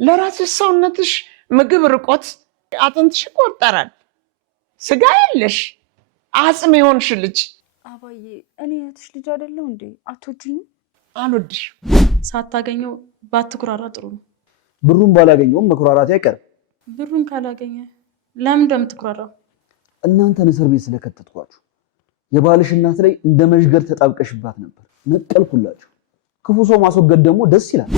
ለራስሽ ሰውነትሽ ምግብ ርቆት አጥንትሽ ይቆጠራል። ስጋ የለሽ አጽም የሆንሽ ልጅ። አባዬ እኔ እህትሽ ልጅ አይደለሁ እንዴ? አትወጂኝም? አልወድሽ። ሳታገኘው ባትኩራራ ጥሩ ነው። ብሩን ባላገኘውም መኩራራት አይቀርም። ብሩን ካላገኘ ለምን እንደምትኩራራው? እናንተን እስር ቤት ስለከተትኳችሁ የባልሽ እናት ላይ እንደ መዥገር ተጣብቀሽባት ነበር። ነቀልኩላችሁ። ክፉ ሰው ማስወገድ ደግሞ ደስ ይላል።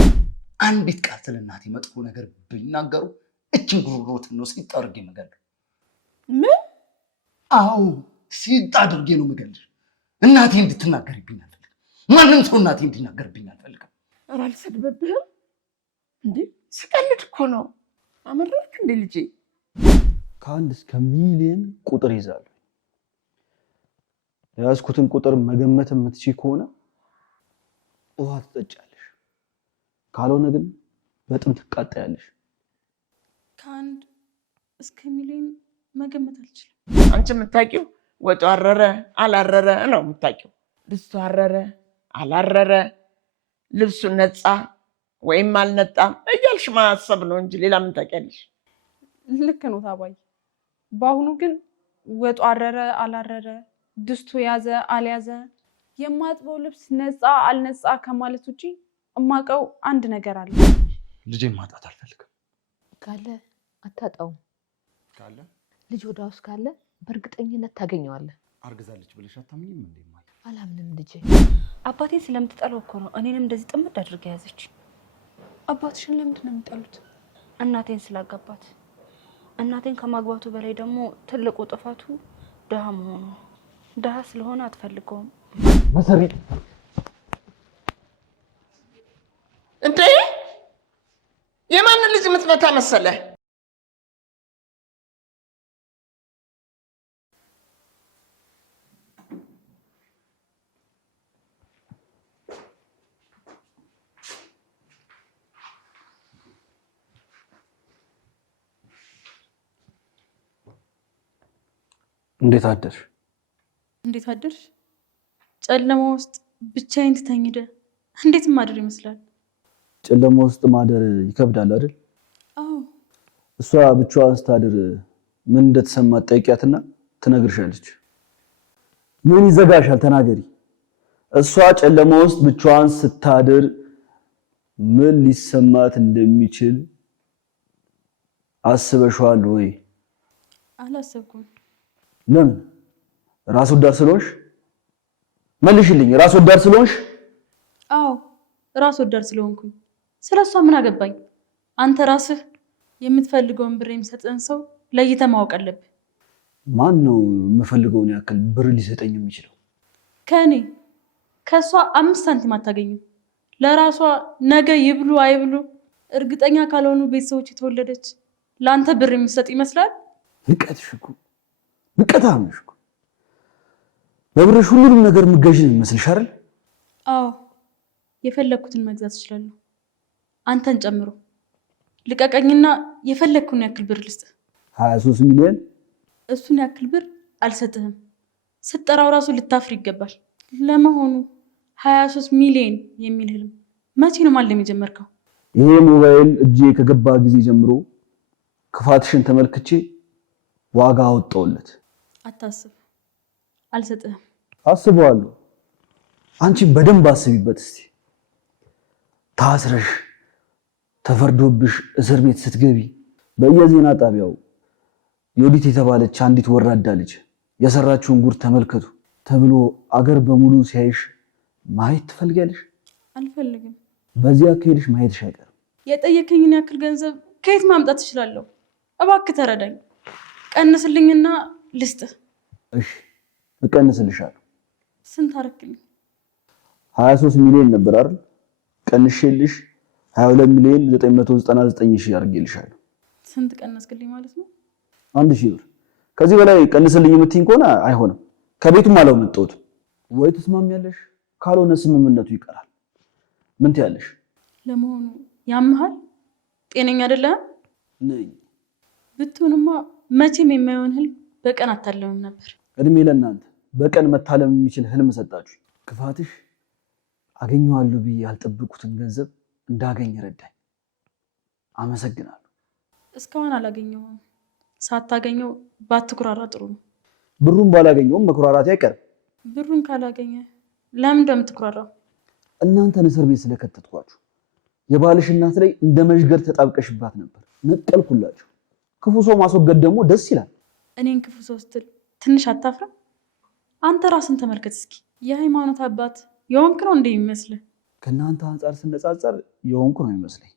አንዲት ቃል ስለ እናቴ መጥፎ ነገር ቢናገሩ እችን ጉሮሮትን ነው ሲጥ አድርጌ የምገልህ። ምን? አዎ ሲጥ አድርጌ ነው የምገልህ። እናቴ እንድትናገርብኝ አልፈልግም። ማንም ሰው እናቴ እንዲናገርብኝ አልፈልግም። ኧረ አልሰድብብህም እንዴ? ስቀልድ እኮ ነው። አመረርክ እንዴ ልጄ? ከአንድ እስከ ሚሊዮን ቁጥር ይዛሉ። የያዝኩትን ቁጥር መገመት የምትችይ ከሆነ ውሃ ትጠጫለሽ፣ ካልሆነ ግን በጥም ትቃጠያለሽ። ከአንድ እስከ ሚሊዮን መገመት አልችልም። አንቺ የምታውቂው ወጡ አረረ አላረረ ነው የምታውቂው። ድስቱ አረረ አላረረ፣ ልብሱ ነጻ ወይም አልነጣም እያልሽ ማሰብ ነው እንጂ ሌላ ምን ታውቂያለሽ? ልክ ነው ታባይ። በአሁኑ ግን ወጡ አረረ አላረረ፣ ድስቱ ያዘ አልያዘ፣ የማጥበው ልብስ ነጻ አልነጻ ከማለት ውጪ እማቀው አንድ ነገር አለ። ልጄን ማጣት አልፈልግም። ካለ አታጣውም። ካለ ልጅ ወደ ውስጥ ካለ በእርግጠኝነት ታገኘዋለህ። አርግዛለች ብለሽ አታምኝም እንዴ? ማለት አላምንም ልጄ። አባቴን ስለምትጠላው እኮ ነው እኔንም እንደዚህ ጥምድ አድርጋ ያዘች። አባትሽን ለምንድን ነው የሚጠሉት? እናቴን ስላጋባት። እናቴን ከማግባቱ በላይ ደግሞ ትልቁ ጥፋቱ ድሃ መሆኑ። ድሃ ስለሆነ አትፈልገውም። መሰሪ እንዴ የማንን ልጅ የምትመታ መሰለ? እንዴት አደርሽ? እንዴት አደርሽ? ጨለማ ውስጥ ብቻዬን ትተኝደ እንዴት ማደር ይመስላል? ጨለማ ውስጥ ማደር ይከብዳል አይደል? አዎ። እሷ ብቻዋን ስታድር ምን እንደተሰማት ጠይቂያትና ትነግርሻለች። ምን ይዘጋሻል? ተናገሪ። እሷ ጨለማ ውስጥ ብቻዋን ስታድር ምን ሊሰማት እንደሚችል አስበሽዋል ወይ? አላሰብኩም። ለምን? ራስ ወዳድ ስለሆንሽ? መልሽልኝ። ራስ ወዳድ ስለሆንሽ? አዎ ራስ ወዳድ ስለሆንኩኝ። ስለሷ ምን አገባኝ? አንተ ራስህ የምትፈልገውን ብር የሚሰጥህን ሰው ለይተህ ማወቅ አለብህ። ማን ነው የምፈልገውን ያክል ብር ሊሰጠኝ የሚችለው? ከኔ ከሷ 5 ሳንቲም አታገኝም። ለራሷ ነገ ይብሉ አይብሉ እርግጠኛ ካልሆኑ ቤተሰቦች የተወለደች ለአንተ ብር የሚሰጥ ይመስላል? ንቀትሽ እኮ ንቀታም ነሽ እኮ። በብርሽ ሁሉንም ነገር የምትገዢ ነው የሚመስልሽ አይደል? አዎ የፈለኩትን መግዛት እችላለሁ፣ አንተን ጨምሮ። ልቀቀኝና የፈለኩን ያክል ብር ልስጥህ። 23 ሚሊዮን? እሱን ያክል ብር አልሰጥህም። ስትጠራው ራሱ ልታፍር ይገባል። ለመሆኑ 23 ሚሊዮን የሚል ህልም መቼ ነው ማለም የጀመርከው? ይሄ ሞባይል እጄ ከገባ ጊዜ ጀምሮ ክፋትሽን ተመልክቼ ዋጋ አወጣውለት። አታስብ፣ አልሰጥህም። አስበዋለሁ። አንቺ በደንብ አስቢበት እስቲ። ታስረሽ ተፈርዶብሽ እስር ቤት ስትገቢ በየዜና ጣቢያው ዮዲት የተባለች አንዲት ወራዳ ልጅ የሰራችውን ጉድ ተመልከቱ ተብሎ አገር በሙሉ ሲያይሽ ማየት ትፈልጊያለሽ? አልፈልግም። በዚህ አካሄድሽ ማየትሽ አይቀርም። የጠየከኝን ያክል ገንዘብ ከየት ማምጣት እችላለሁ? እባክህ ተረዳኝ። ቀንስልኝና ልስጥህ። እሺ እቀንስልሻለሁ። ስንት አደረክልኝ? 23 ሚሊዮን ነበር አይደል? ቀንሼልሽ 22 ሚሊዮን 999 ሺህ አድርጌልሻለሁ። ስንት ቀነስክልኝ ማለት ነው? 1000 ብር። ከዚህ በላይ ቀንስልኝ የምትይኝ ከሆነ አይሆንም። ከቤቱም አላመጣሁትም። ወይ ትስማሚያለሽ፣ ካልሆነ ስምምነቱ ይቀራል። ምን ትያለሽ? ለመሆኑ ያምሃል? ጤነኛ አይደለህም? ነኝ። ብትሆንማ መቼም የማይሆን ህልም በቀን አታለምም ነበር። እድሜ ለእናንተ በቀን መታለም የሚችል ህልም ሰጣችሁ። ክፋትሽ አገኘዋለሁ ብዬ ያልጠበቁትን ገንዘብ እንዳገኝ ረዳኝ። አመሰግናለሁ። እስካሁን አላገኘሁም። ሳታገኘው ባትኩራራ ጥሩ ነው። ብሩን ባላገኘውም መኩራራቴ አይቀርም። ብሩን ካላገኘ ለምን እንደምትኩራራው? እናንተን እስር ቤት ስለከተትኳችሁ የባልሽ እናት ላይ እንደ መዥገር ተጣብቀሽባት ነበር። ነቀልኩላችሁ። ክፉ ሰው ማስወገድ ደግሞ ደስ ይላል። እኔን ክፉ ሰው ስትል ትንሽ አታፍረም? አንተ ራስን ተመልከት እስኪ። የሃይማኖት አባት የሆንክ ነው እንደ የሚመስልህ? ከእናንተ አንጻር ስነጻጸር የሆንኩ ነው የሚመስለኝ።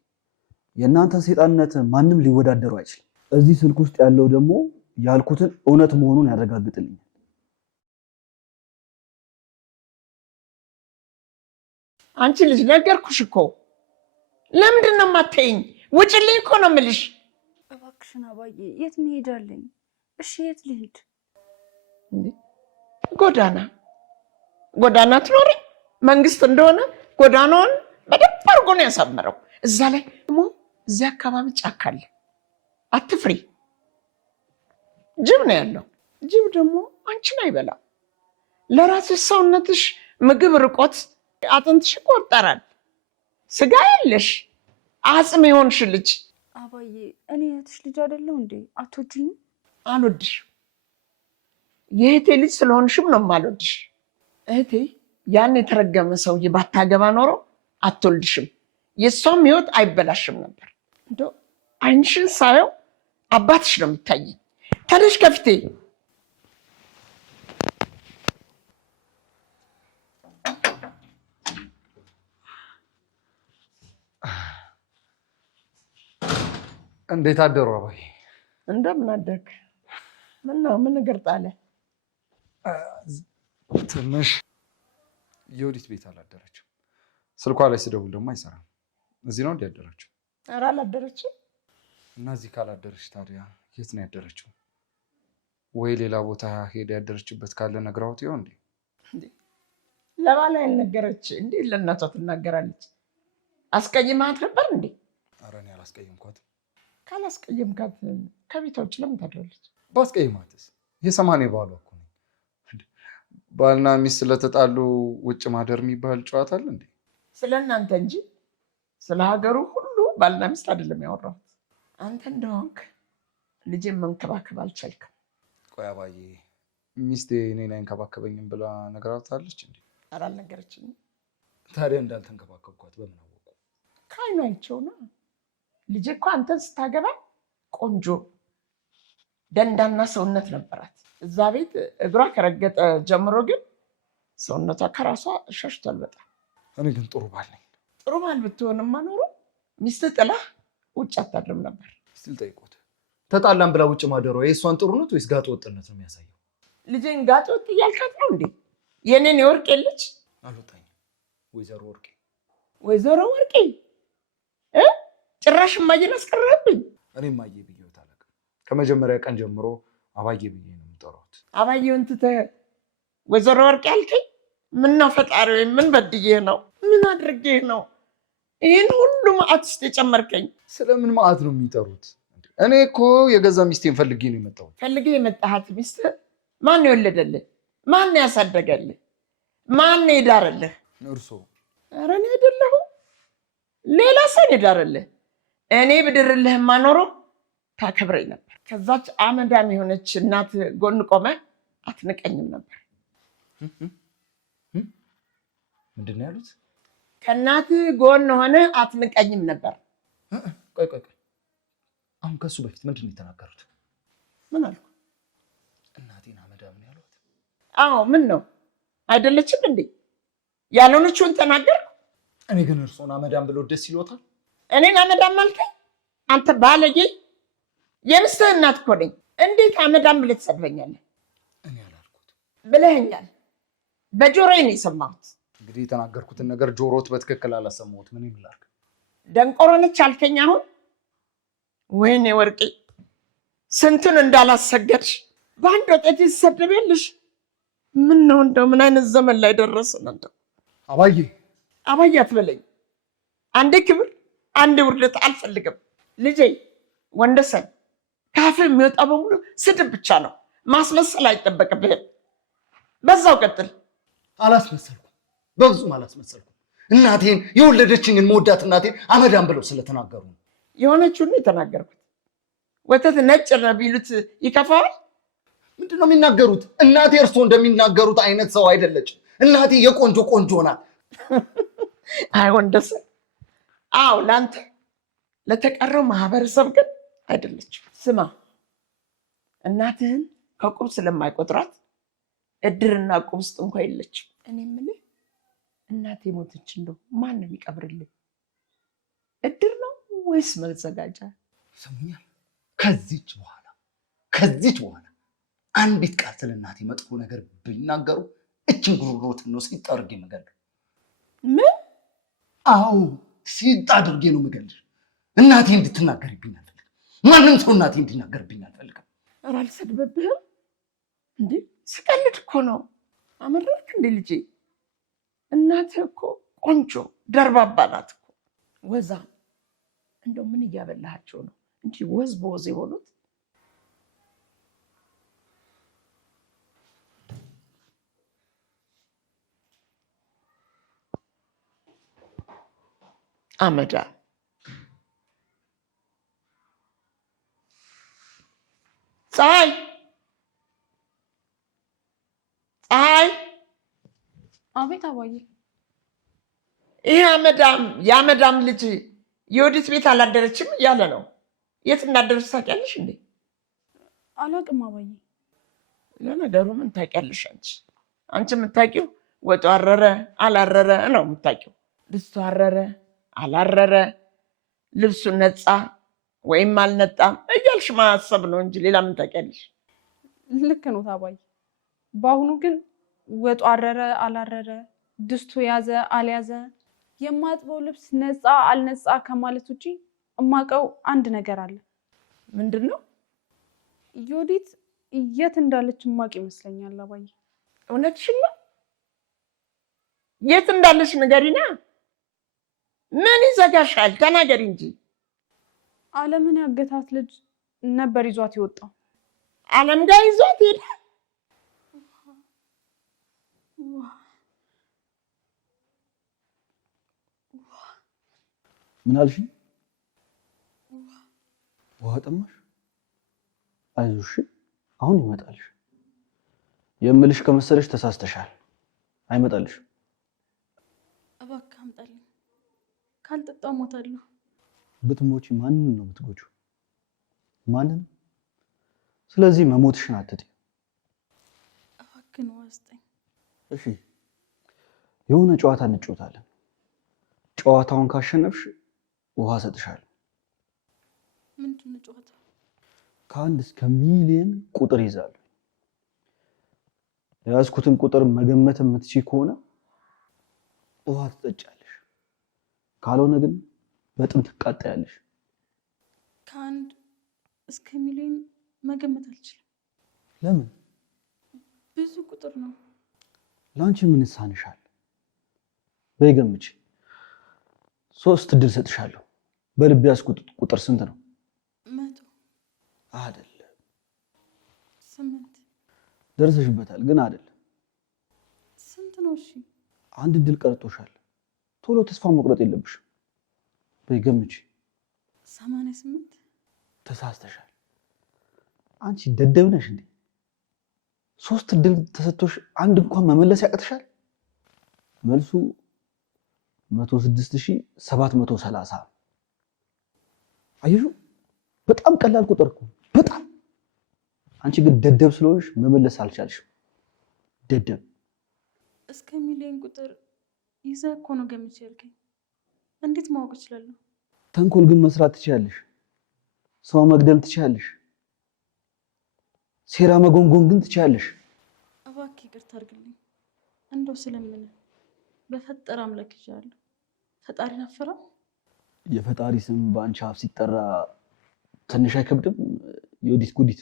የእናንተ ሰይጣንነት ማንም ሊወዳደሩ አይችልም። እዚህ ስልክ ውስጥ ያለው ደግሞ ያልኩትን እውነት መሆኑን ያረጋግጥልኛል። አንቺ ልጅ ነገርኩሽ እኮ። ለምንድን ነው የማታይኝ? ውጭልኝ እኮ ነው የምልሽ። እባክሽን አባዬ፣ የት መሄዳለኝ? እሺ የት ልሂድ? ጎዳና ትኖሪ። መንግስት እንደሆነ ጎዳናውን በደንብ አድርጎ ነው ያሳመረው። እዛ ላይ ደግሞ እዚህ አካባቢ ጫካ አለ። አትፍሪ። ጅብ ነው ያለው። ጅብ ደግሞ አንቺን አይበላም። ለራስሽ ሰውነትሽ ምግብ ርቆት አጥንትሽ ይቆጠራል። ስጋ የለሽ አጽም የሆንሽ ልጅ። አባዬ እኔ እህትሽ ልጅ አይደለሁ እንዴ? አትወጂኝም? አልወድሽም። የእህቴ ልጅ ስለሆንሽም ነው የማልወድሽ። እህቴ ያን የተረገመ ሰውዬ ባታገባ ኖሮ አትወልድሽም። የእሷም ህይወት አይበላሽም ነበር። እንደው ዓይንሽን ሳየው አባትሽ ነው የሚታየኝ። ተነሽ ከፊቴ። እንዴት አደሩ አባዬ? እንደምን አደርክ? ምነው ምን እግር ጣለ? ትንሽ የወዲት ቤት አላደረችም። ስልኳ ላይ ስደውል ደግሞ አይሰራም። እዚህ ነው እንዴ ያደረችው? ኧረ አላደረችም። እና እዚህ ካላደረች ታዲያ የት ነው ያደረችው? ወይ ሌላ ቦታ ሄዳ ያደረችበት ካለ ነግራውት ይሆን እንዴ? ለባሏ ያልነገረች እንዴ ለእናቷ ትናገራለች? አስቀይማት ነበር እንዴ? ኧረ እኔ አላስቀየምኳትም። ካላስቀየምካት ከቤቷ ውጭ ለምን ታድራለች? ባስቀይማትስ? የሰማኔ ባሏ እኮ ነው። ባልና ሚስት ስለተጣሉ ውጭ ማደር የሚባል ጨዋታ አለ እንዴ? ስለ እናንተ እንጂ ስለ ሀገሩ ሁሉ ባልና ሚስት አይደለም ያወራሁት። አንተ እንደሆንክ ልጄን መንከባከብ አልቻልክም። ቆይ አባዬ፣ ሚስቴ እኔን አይንከባከበኝም ብላ ነግራታለች እንዴ? ኧረ አልነገረችኝም። ታዲያ እንዳልተንከባከብኳት በምን አወቁ? ከዓይኗ አይቼው ነው። ልጄ እኮ አንተን ስታገባ ቆንጆ ደንዳና ሰውነት ነበራት። እዛ ቤት እግሯ ከረገጠ ጀምሮ ግን ሰውነቷ ከራሷ ሸሽቷል በጣም። እኔ ግን ጥሩ ባል ነኝ። ጥሩ ባል ብትሆንማ ኖሮ ሚስት ጥላህ ውጭ አታድርም ነበር። ስል ጠይቆት ተጣላን ብላ ውጭ ማደሯ የእሷን ጥሩነት ወይስ ጋጥ ወጥነት ነው የሚያሳየው? ልጄን ጋጥ ወጥ እያልካት ነው እንዴ? የኔን የወርቄ ልጅ አልወጣኝም። ወይዘሮ ወርቄ ወይዘሮ ወርቄ ጭራሽ እማዬን አስቀረብኝ። እኔ እማዬ ብዬሽ አላውቅም። ከመጀመሪያ ቀን ጀምሮ አባዬ ብዬ ነው የምጠራሁት። አባዬውን ትተህ ወይዘሮ ወርቄ አልከኝ? ምነው ፈጣሪ፣ ምን በድዬህ ነው? ምን አድርጌህ ነው ይህን ሁሉ መዓት ውስጥ የጨመርከኝ? ስለምን መዓት ነው የሚጠሩት? እኔ እኮ የገዛ ሚስቴን ፈልጌ ነው የመጣሁት። ፈልጌ የመጣሃት ሚስት ማን የወለደልህ? ማን ያሳደገልህ? ማን የዳረልህ? እርሶ? ኧረ እኔ አይደለሁም፣ ሌላ ሰው የዳረልህ። እኔ ብድርልህማ ኖሮ ታከብረኝ ነበር። ከዛች አመዳም የሆነች እናት ጎን ቆመ አትንቀኝም ነበር። ምንድን ነው ያሉት? ከእናት ጎን ሆነ አትንቀኝም ነበር። ቆይ አሁን ከሱ በፊት ምንድን ነው የተናገሩት? ምን አልኩ? እናቴን አመዳም ነው ያሉት? አዎ ምን ነው አይደለችም እንዴ? ያልሆነችውን ተናገርኩ። እኔ ግን እርሶን አመዳም ብሎ ደስ ይሎታል? እኔን አመዳም አልከኝ? አንተ ባለጌ! የሚስትህ እናት እኮ ነኝ። እንዴት አመዳም ብለህ ትሰድበኛለህ? እኔ አላልኩት ብለኸኛል። በጆሮዬ ነው የሰማሁት። እንግዲህ የተናገርኩትን ነገር ጆሮት በትክክል አላሰማሁት። ምን ይምላል? ደንቆሮ ነች አልከኝ አሁን? ወይኔ ወርቄ፣ ስንቱን እንዳላሰገድሽ በአንድ ወጤት ይሰደብልሽ። ምን ነው እንደው ምን አይነት ዘመን ላይ ደረስን? እንደው አባዬ አትበለኝ። አንዴ ክብር አንዴ ውርደት አልፈልግም። ልጄ ወንደሰን፣ ካፍህ የሚወጣ በሙሉ ስድብ ብቻ ነው። ማስመሰል አይጠበቅብህም። በዛው ቀጥል። አላስመሰልኩም፣ በፍጹም አላስመሰልኩም። እናቴን የወለደችኝን መወዳት እናቴን አመዳም ብለው ስለተናገሩ ነው። የሆነችውን የተናገርኩት። ወተት ነጭ ነው ቢሉት ይከፋዋል? ምንድነው የሚናገሩት? እናቴ እርሶ እንደሚናገሩት አይነት ሰው አይደለችም። እናቴ የቆንጆ ቆንጆ ናት። አይ ወንደሰን፣ አዎ ለአንተ፣ ለተቀረው ማህበረሰብ ግን አይደለችም። ስማ፣ እናትህን ከቁብ ስለማይቆጥራት እድርና ቁብ ውስጥ እንኳ የለችም። እኔ የምልህ እናቴ ሞተች እንደው ማን ነው የሚቀብርልኝ? እድር ነው ወይስ መዘጋጃ? ሰሙኛል። ከዚች በኋላ አንዲት ቃል ስለ እናቴ መጥፎ ነገር ቢናገሩ እችን ጉሮሮትን ነው ሲጥ አድርጌ የምገልህ። ምን? አዎ ሲጥ አድርጌ ነው የምገልህ። እናቴ እንድትናገርብኝ አልፈልግም። ማንም ሰው እናቴ እንዲናገርብኝ አልፈልግም። ኧረ አልሰድብብህም እንዴ? ስቀልድ እኮ ነው። አመረርክ እንዴ ልጄ? እናትህ እኮ ቆንጆ ደርባባ ናት እኮ፣ ወዛም። እንደው ምን እያበላሃቸው ነው እንጂ ወዝ በወዝ የሆኑት? አመዳ ፀሐይ አቤት አባዬ። ይሄ የአመዳም ልጅ የወዲት ቤት አላደረችም እያለ ነው። የት እንዳደረች ታውቂያለሽ እንዴ? አላውቅም አባዬ። ለነገሩ ምን ታውቂያለሽ አንቺ የምታውቂው ወጡ አረረ አላረረ ነው የምታውቂው። ድስቱ አረረ አላረረ፣ ልብሱ ነፃ ወይም አልነጣም እያልሽ ማሰብ ነው እንጂ ሌላ ምን ታውቂያለሽ? ልክ ነው አባዬ። በአሁኑ ግን ወጡ አረረ አላረረ፣ ድስቱ ያዘ አልያዘ፣ የማጥበው ልብስ ነፃ አልነፃ ከማለት ውጪ እማውቀው አንድ ነገር አለ። ምንድን ነው? ዮዲት የት እንዳለች እማውቅ ይመስለኛል አባዬ። እውነትሽን ነው? የት እንዳለች ንገሪና። ምን ይዘጋሻል? ተናገሪ እንጂ። አለምን ያገታት ልጅ ነበር ይዟት የወጣው። አለም ጋር ይዟት ሄደ? ምን አልሽ? ውሃ ጠማሽ? አይዞሽ አሁን ይመጣልሽ። የምልሽ ከመሰለሽ ተሳስተሻል። አይመጣልሽ። እባክህ አምጣልኝ፣ ካልጠጣሁ እሞታለሁ። ብትሞቺ ማንን ነው የምትጎጂው? ማንን? ስለዚህ መሞትሽን አትጥይ። እባክህን ውሃ ስጠኝ። እሺ የሆነ ጨዋታ እንጫወታለን። ጨዋታውን ካሸነፍሽ ውሃ ሰጥሻለሁ። ምንድን ነው ጨዋታው? ከአንድ እስከ ሚሊየን ቁጥር ይዛሉ። የያዝኩትን ቁጥር መገመት የምትችይ ከሆነ ውሃ ትጠጫለሽ፣ ካልሆነ ግን በጥም ትቃጠያለሽ። ከአንድ እስከ ሚሊዮን መገመት አልችልም። ለምን? ብዙ ቁጥር ነው። ለአንቺ ምን ይሳንሻል? በይ ገምቺ። 3 እድል ሰጥሻለሁ። በልብ ያዝኩት ቁጥር ስንት ነው? 100 አይደለም። 8 ደርሰሽበታል፣ ግን አይደለም። ስንት ነው? እሺ አንድ እድል ቀርቶሻል። ቶሎ ተስፋ መቁረጥ የለብሽም። በይ ገምቺ። 88 ተሳስተሻል። አንቺ ደደብ ነሽ እንዴ? 3 እድል ተሰጥቶሽ አንድ እንኳን መመለስ ያቅትሻል? መልሱ 106730። አየሹ? በጣም ቀላል ቁጥር እኮ በጣም። አንቺ ግን ደደብ ስለሆንሽ መመለስ አልቻልሽም። ደደብ። እስከ ሚሊዮን ቁጥር ይዘህ እኮ ነው ገምቼ ያልከኝ። እንዴት ማወቅ እችላለሁ? ተንኮል ግን መስራት ትችያለሽ። ሰው መግደል ትችያለሽ። ሴራ መጎንጎን ግን ትችያለሽ። እባክህ ይቅርታ አድርግልኝ። እንደው ስለምን በፈጠረ አምላክ ይዣለሁ። ፈጣሪን አፈራው። የፈጣሪ ስም በአንቺ አፍ ሲጠራ ትንሽ አይከብድም? የወዲት ጉዲት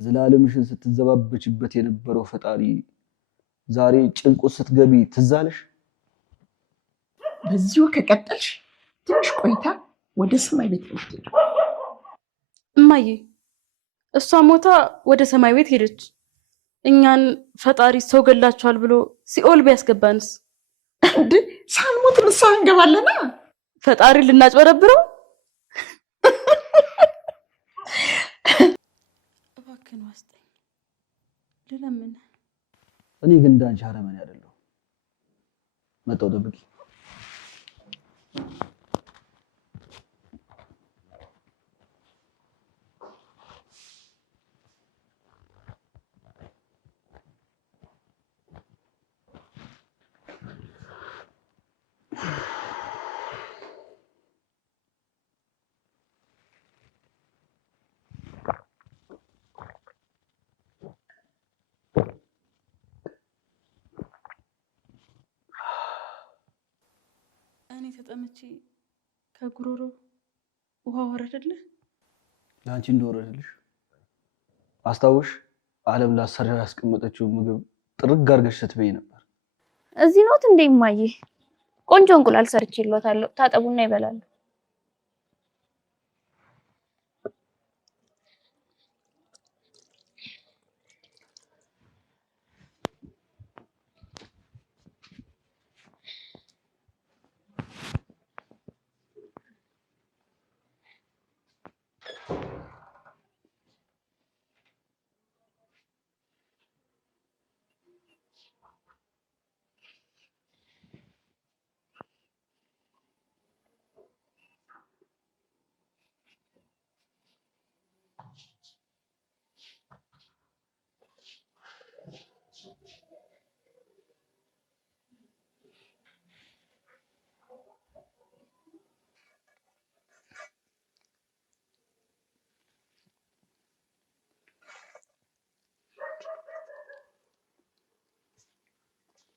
ዘላለምሽን ስትዘባበችበት የነበረው ፈጣሪ ዛሬ ጭንቁ ስትገቢ ትዝ አለሽ? በዚሁ ከቀጠልሽ ትንሽ ቆይታ ወደ ሰማይ ቤት ልትሄድ። እማዬ እሷ ሞታ ወደ ሰማይ ቤት ሄደች። እኛን ፈጣሪ ሰው ገላችኋል ብሎ ሲኦል ቢያስገባንስ? እንዴ ሳንሞት ንስሐ እንገባለና። ፈጣሪ ልናጭበረብረው? እባክህን ዋስጠኝ ልለምን። እኔ ግን እንዳንቺ አረመኔ አይደለሁ። መጣሁ ጠብቂ። እኔ ተጠምቼ ከጉሮሮ ውሃ ወረደልህ። ለአንቺ እንደወረደልሽ አስታውሽ። ዓለም ላሰራው ያስቀመጠችው ምግብ ጥርግ አድርገሽ ስትበይ ነበር። እዚህ ኖት እንዴ እማዬ? ቆንጆ እንቁላል ሰርቼልዎታለሁ። ታጠቡና ይበላሉ።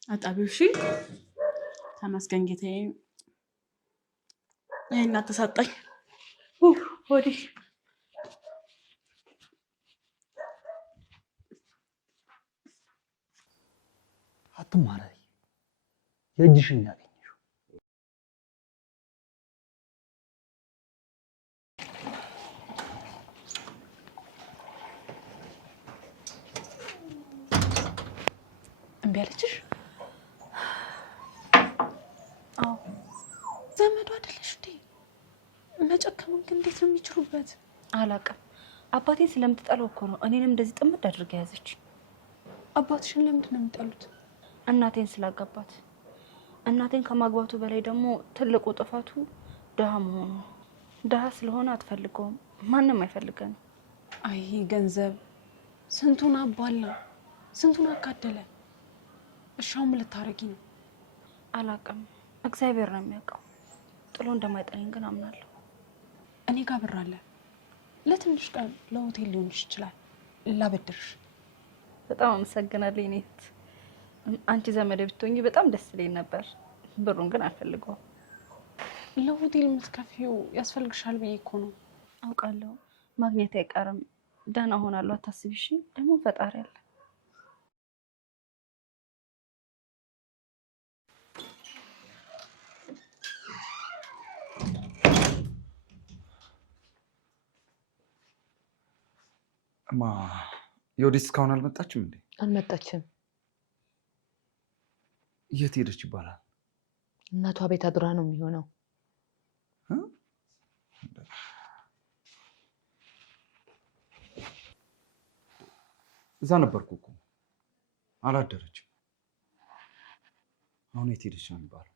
አጣቢው እሺ፣ ተመስገን ጌታዬ። ይሄን አትሰጠኝ ሆዴ። አትማረሪ፣ የእጅሽን ያገኘሽው። እምቢ አለችሽ? አዎ ዘመዱ አይደለሽ እንዴ? መጨከሙን ግን እንዴት ነው የሚችሉበት? አላውቅም። አባቴን ስለምትጠላው እኮ ነው እኔንም እንደዚህ ጥምድ አድርጋ ያዘች። አባትሽን ለምንድን ነው የሚጠሉት? እናቴን ስላገባት። እናቴን ከማግባቱ በላይ ደግሞ ትልቁ ጥፋቱ ድሃ መሆኑ። ድሃ ስለሆነ አትፈልገውም፣ ማንም አይፈልገንም። አይ ገንዘብ ስንቱን አባላ፣ ስንቱን አካደለ። እሻውም ልታረጊ ነው? አላውቅም፣ እግዚአብሔር ነው የሚያውቀው። ጥሎ እንደማይጠለኝ ግን አምናለሁ። እኔ ጋር ብር አለ። ለትንሽ ቀን ለሆቴል ሊሆንሽ ይችላል፣ ላበድርሽ። በጣም አመሰግናለሁ የኔ እህት። አንቺ ዘመዴ ብትሆኚ በጣም ደስ ይለኝ ነበር። ብሩን ግን አልፈልገውም። ለሆቴል የምትከፊው ያስፈልግሻል ብዬ እኮ ነው። አውቃለሁ፣ ማግኘት አይቀርም። ደህና ሆናለሁ፣ አታስቢ እሺ። ደግሞ ፈጣሪ አለ። እማ የወዲት እስካሁን አልመጣችም እንዴ? አልመጣችም። የት ሄደች ይባላል? እናቷ ቤት አድራ ነው የሚሆነው። እዛ ነበርኩ እኮ አላደረችም። አሁን የት ሄደች ነው የሚባለው?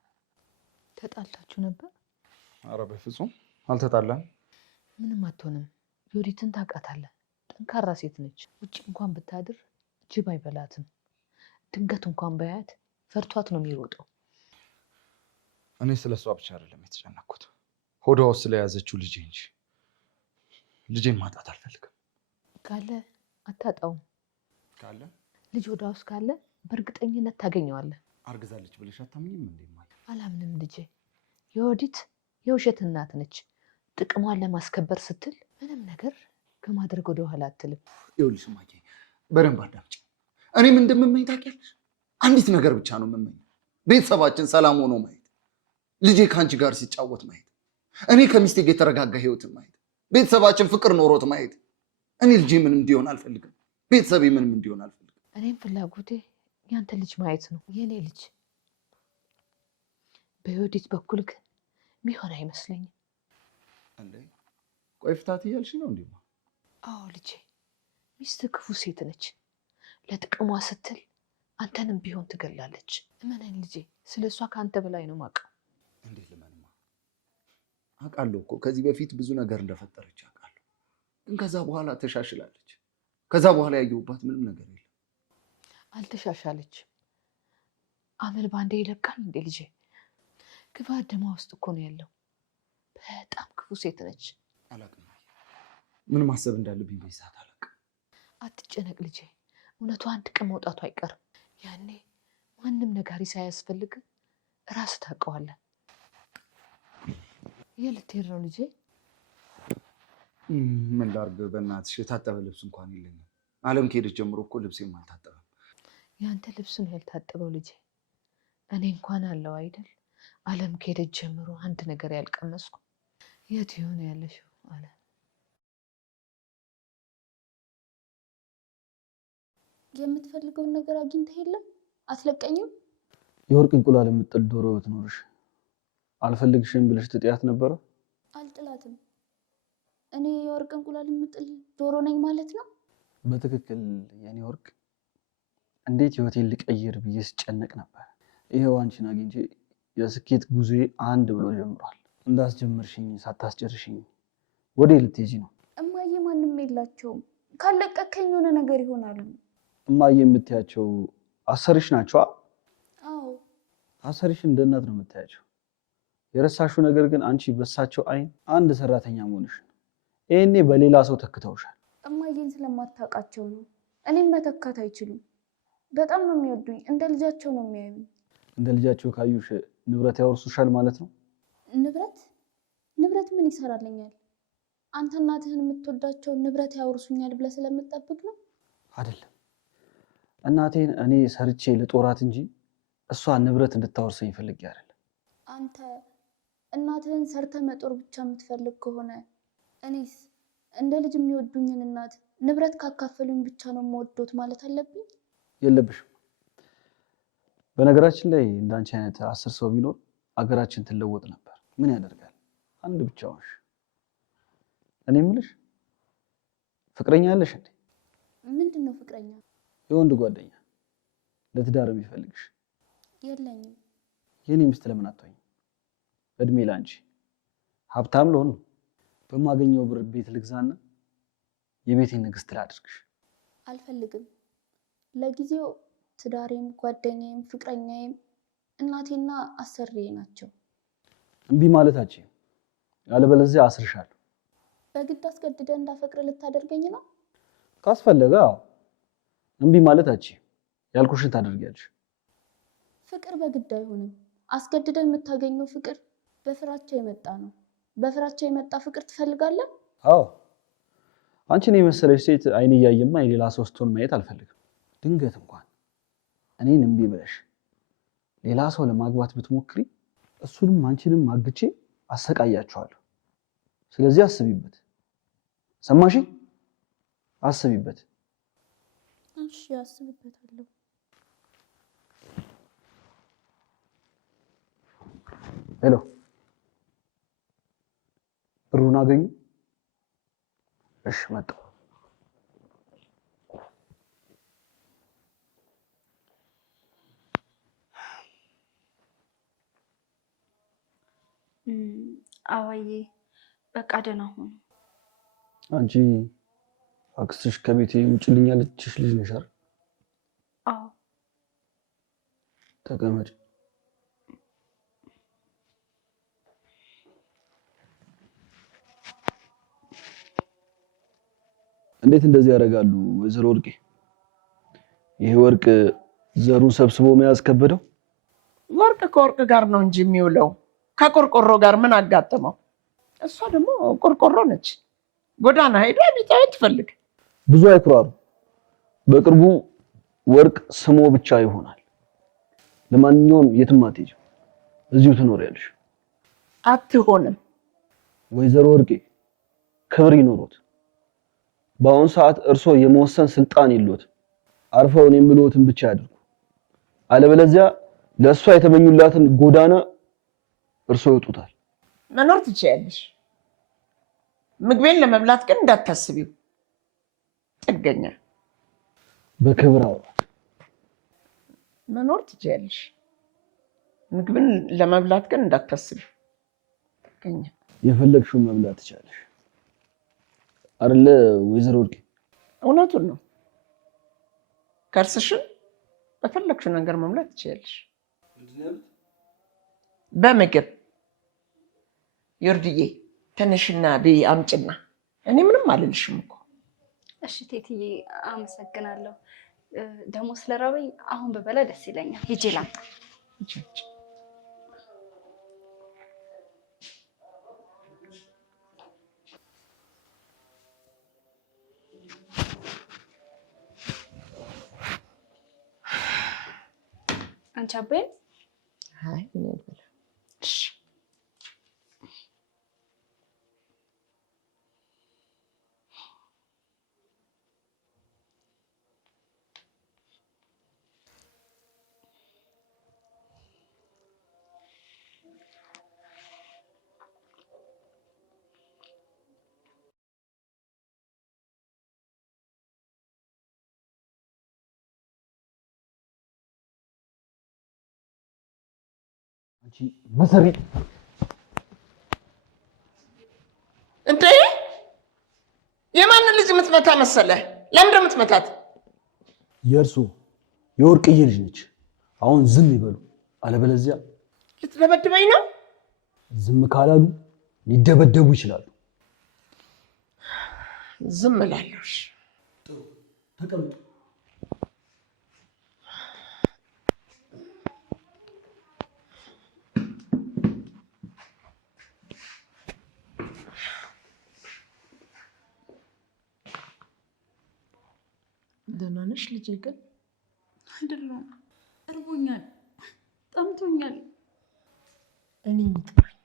ተጣልታችሁ ነበር? አረ በፍጹም አልተጣላም። ምንም አትሆንም። የወዲትን ታውቃታለህ? ጠንካራ ሴት ነች። ውጭ እንኳን ብታድር ጅብ አይበላትም። ድንገት እንኳን በያት ፈርቷት ነው የሚሮጠው። እኔ ስለ እሷ ብቻ አይደለም የተጨነኩት፣ ሆዷ ውስጥ ስለያዘችው ልጄ እንጂ። ልጄን ማጣት አልፈልግም። ካለ አታጣውም። ካለ ልጅ ሆዷ ውስጥ ካለ በእርግጠኝነት ታገኘዋለህ። አርግዛለች ብለሽ አታምኝም እንዴ? አላምንም ልጄ። የወዲት የውሸት እናት ነች። ጥቅሟን ለማስከበር ስትል ምንም ነገር ከማድረግ ወደ ኋላ አትልም። ይኸውልሽ እማዬ በደንብ አዳምጪ። እኔም እንደምመኝ ታውቂያለሽ። አንዲት ነገር ብቻ ነው የምመኝ፣ ቤተሰባችን ሰላም ሆኖ ማየት፣ ልጄ ከአንቺ ጋር ሲጫወት ማየት፣ እኔ ከሚስቴ ጋር የተረጋጋ ህይወትን ማየት፣ ቤተሰባችን ፍቅር ኖሮት ማየት። እኔ ልጄ ምንም እንዲሆን አልፈልግም፣ ቤተሰቤ ምንም እንዲሆን አልፈልግም። እኔም ፍላጎቴ ያንተ ልጅ ማየት ነው፣ የኔ ልጅ። በዮዲት በኩል ግን ሚሆን አይመስለኝም። እንዴ ቆይ ፍታት እያልሽ ነው እንዴ? አዎ ልጄ፣ ሚስት ክፉ ሴት ነች። ለጥቅሟ ስትል አንተንም ቢሆን ትገላለች። እመነኝ ልጄ፣ ስለሷ ከአንተ በላይ ነው የማውቀው። እንዴት ልመንማ? አውቃለሁ እኮ ከዚህ በፊት ብዙ ነገር እንደፈጠረች አውቃለሁ። ግን ከዛ በኋላ ተሻሽላለች። ከዛ በኋላ ያየሁባት ምንም ነገር የለም። አልተሻሻለች። አመል ባንዴ ይለቃል እንዴ ልጄ? ክፋት ደማ ውስጥ እኮ ነው ያለው። በጣም ክፉ ሴት ነች። አላውቅም፣ ምን ማሰብ እንዳለብኝ በይሳት አላውቅም። አትጨነቅ ልጄ፣ እውነቱ አንድ ቀን መውጣቱ አይቀርም። ያኔ ማንም ነጋሪ ሳያስፈልግ ራስ ታውቀዋለህ። የልትሄድ ነው ልጄ? ምን ላድርግ በእናትሽ፣ የታጠበ ልብስ እንኳን የለኝም። አለም ከሄደች ጀምሮ እኮ ልብሴም አልታጠበም። ያንተ ልብስ ነው ያልታጠበው ልጄ። እኔ እንኳን አለው አይደል? አለም ከሄደች ጀምሮ አንድ ነገር ያልቀመስኩ። የት ይሆን ያለሽው አለ? የምትፈልገውን ነገር አግኝተህ የለም? አትለቀኝም? የወርቅ እንቁላል የምጥል ዶሮ ብትኖርሽ አልፈልግሽም ብለሽ ትጥያት ነበረ? አልጥላትም። እኔ የወርቅ እንቁላል የምጥል ዶሮ ነኝ ማለት ነው? በትክክል የኔ ወርቅ። እንዴት ህይወቴን ልቀይር ብዬ ስጨነቅ ነበር። ይሄው አንቺን አግኝቼ የስኬት ጉዞዬ አንድ ብሎ ጀምሯል። እንዳስጀመርሽኝ ሳታስጨርሽኝ ወዴ ልትሄጂ ነው? እማዬ ማንም የላቸውም። ካለቀከኝ የሆነ ነገር ይሆናሉ። እማዬ የምትያቸው አሰሪሽ ናቸዋ? አዎ አሰሪሽ እንደ እናት ነው የምታያቸው። የረሳሽው ነገር ግን አንቺ በሳቸው አይን አንድ ሰራተኛ መሆንሽ ነው። ይሄኔ በሌላ ሰው ተክተውሻል። እማዬን ስለማታውቃቸው ነው። እኔም መተካት አይችሉም። በጣም ነው የሚወዱኝ። እንደ ልጃቸው ነው የሚያዩኝ። እንደ ልጃቸው ካዩሽ ንብረት ያወርሱሻል ማለት ነው? ንብረት ምን ይሰራልኛል? አንተ እናትህን የምትወዳቸው ንብረት ያወርሱኛል ብለህ ስለምትጠብቅ ነው? አይደለም። እናቴን እኔ ሰርቼ ልጦራት እንጂ እሷ ንብረት እንድታወርሰኝ ፈልጌ አይደለም። አንተ እናትህን ሰርተ መጦር ብቻ የምትፈልግ ከሆነ እኔስ እንደ ልጅ የሚወዱኝን እናት ንብረት ካካፈሉኝ ብቻ ነው የምወዶት ማለት አለብኝ? የለብሽም። በነገራችን ላይ እንዳንቺ አይነት 10 ሰው ቢኖር አገራችን ትለወጥ ነበር። ምን ያደርጋል አንድ ብቻ ሆንሽ። እኔ የምልሽ ፍቅረኛ አለሽ እንዴ? ምንድን ነው ፍቅረኛ? የወንድ ጓደኛ ለትዳር የሚፈልግሽ? የለኝም። የኔ ሚስት ለምን አትሆኝ? እድሜ ላንቺ። ሀብታም ልሆን ነው። በማገኘው ብር ቤት ልግዛና የቤቴን ንግስት ላድርግሽ። አልፈልግም። ለጊዜው ትዳሬም ጓደኛዬም ፍቅረኛዬም እናቴና አሰሪዬ ናቸው። እምቢ ማለታችን ያለበለዚያ አስርሻለሁ። በግድ አስገድደ እንዳፈቅር ልታደርገኝ ነው? ካስፈለገ እምቢ ማለታችን ያልኩሽን ታደርጊያለሽ። ፍቅር በግድ አይሆንም። አስገድደ የምታገኘው ፍቅር በፍራቻ የመጣ ነው። በፍራቻ የመጣ ፍቅር ትፈልጋለህ? አዎ። አንቺን የመሰለሽ ሴት አይን እያየማ የሌላ ሰው ስትሆን ማየት አልፈልግም። ድንገት እንኳን እኔን እምቢ ብለሽ ሌላ ሰው ለማግባት ብትሞክሪ እሱንም አንቺንም አግቼ አሰቃያችኋለሁ። ስለዚህ አስቢበት። ሰማሽ? አስቢበት። እሺ፣ አስብበታለሁ። ሄሎ፣ ብሩን አገኙ? እሺ፣ መጣሁ። አዋዬ በቃ ደህና ሁኑ። አንቺ አክስትሽ ከቤቴ ውጭልኝ ያለችሽ ልጅ ነሽ አይደል? አዎ። ተቀመጭ። እንዴት እንደዚህ ያደርጋሉ ወይዘሮ ወርቄ? ይሄ ወርቅ ዘሩን ሰብስቦ መያዝ ከበደው? ወርቅ ከወርቅ ጋር ነው እንጂ የሚውለው ከቆርቆሮ ጋር ምን አጋጠመው? እሷ ደግሞ ቆርቆሮ ነች። ጎዳና ሄዳ ቢጣው ትፈልግ። ብዙ አይኩራሩ። በቅርቡ ወርቅ ስሞ ብቻ ይሆናል። ለማንኛውም የትም አትሄጂም፣ እዚሁ ትኖሪያለሽ። አትሆንም። ወይዘሮ ወርቄ ክብር ይኖሮት። በአሁኑ ሰዓት እርሶ የመወሰን ስልጣን የለዎትም። አርፈው እኔ የምልዎትን ብቻ ያድርጉ። አለበለዚያ ለእሷ የተመኙላትን ጎዳና እርሶ ይወጡታል። መኖር ትችያለሽ። ምግቤን ለመብላት ግን እንዳታስቢው። ጥገኛ በክብር አውራ። መኖር ትችያለሽ። ምግብን ለመብላት ግን እንዳታስቢ። ጥገኛ የፈለግሽውን መብላት ትችያለሽ አይደለ ወይዘሮ ወርቄ? እውነቱን ነው። ከርስሽን በፈለግሽው ነገር መብላት ትችያለሽ። በምግብ ዮርድዬ ትንሽና ብይ አምጭና። እኔ ምንም አልልሽም እኮ። እሺ ቴትዬ አመሰግናለሁ። ደግሞ ስለራበኝ አሁን በበላ ደስ ይለኛል። ሂጂ ላምጣ። አንቺ አበይ? አይ እኔ ልበላ። እሺ አንቺ መሰሪ እንዴ! የማንን ልጅ የምትመታ መሰለህ? ለምን የምትመታት? የእርሶ የወርቅዬ ልጅ ነች። አሁን ዝም ይበሉ፣ አለበለዚያ ልትደበድበኝ ነው። ዝም ካላሉ ሊደበደቡ ይችላሉ። ዝም እላለሁ። ተቀምጡ። ደህና ነሽ ልጄ? ግን አይደለም፣ እርቦኛል፣ ጠምቶኛል። እኔ ምጥማኝ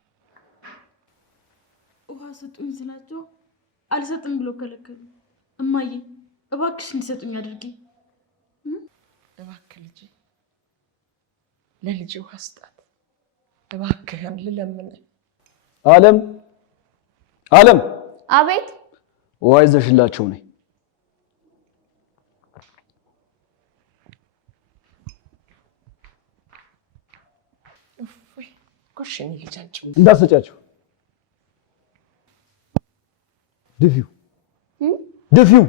ውሃ ሰጡኝ ስላቸው አልሰጥም ብሎ ከለከሉ። እማዬ እባክሽ እንዲሰጡኝ አድርጊ። እባክህ ልጄ፣ ለልጄ ውሃ ስጣት እባክህን፣ ልለምን። አለም አለም! አቤት። ውሃ ይዘሽላቸው ነይ። ኮሽን ልጃቸው እንዳሰጫቸው ድፊው ድፊው